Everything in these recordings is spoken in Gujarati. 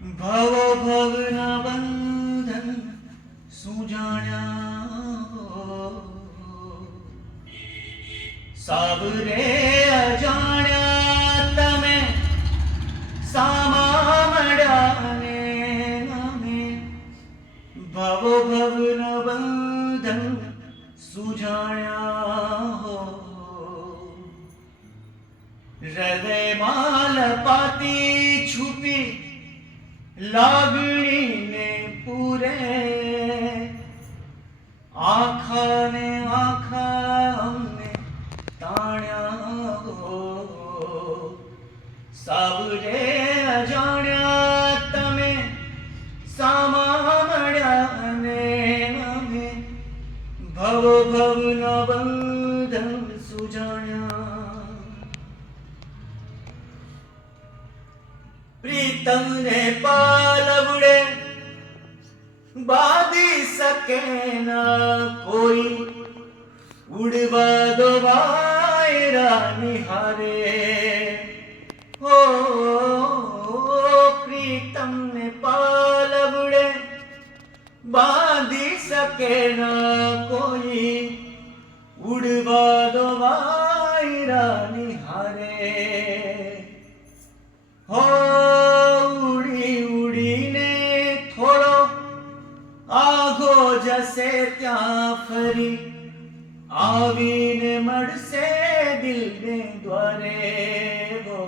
ભવો ભવના બંધન સુજાણ્યા. સાબરે અજાણ્યા તમે સામા મળ્યા ને અમે. ભવો ભવના બંધન સુજાણ્યા. હો હૃદયમાં લપાતી છુપી લાગણીને પૂરે. આખા ને આખા અમને તાણ્યા હો. સાબરે અજાણ્યા તમે સામા મળ્યા ને અમે. ભવ ભવના બંધન સુજાણ્યા. प्रीतम ने पालवड़े बाधी सके ना कोई उड़वा दो वायरा निहारे हो प्रीतम ने पालवड़े बाधी सके ना कोई उड़वा दो वायरा निहारे हो જશે ત્યાં ફરી. આવીને મળશે દિલને દ્વારે હો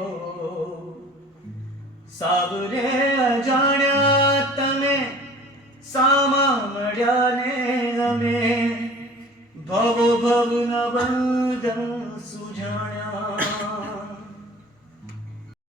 સાબરે અજાણ્યા તમે સામા મળ્યા ને અમે. ભવો ભવના બંધ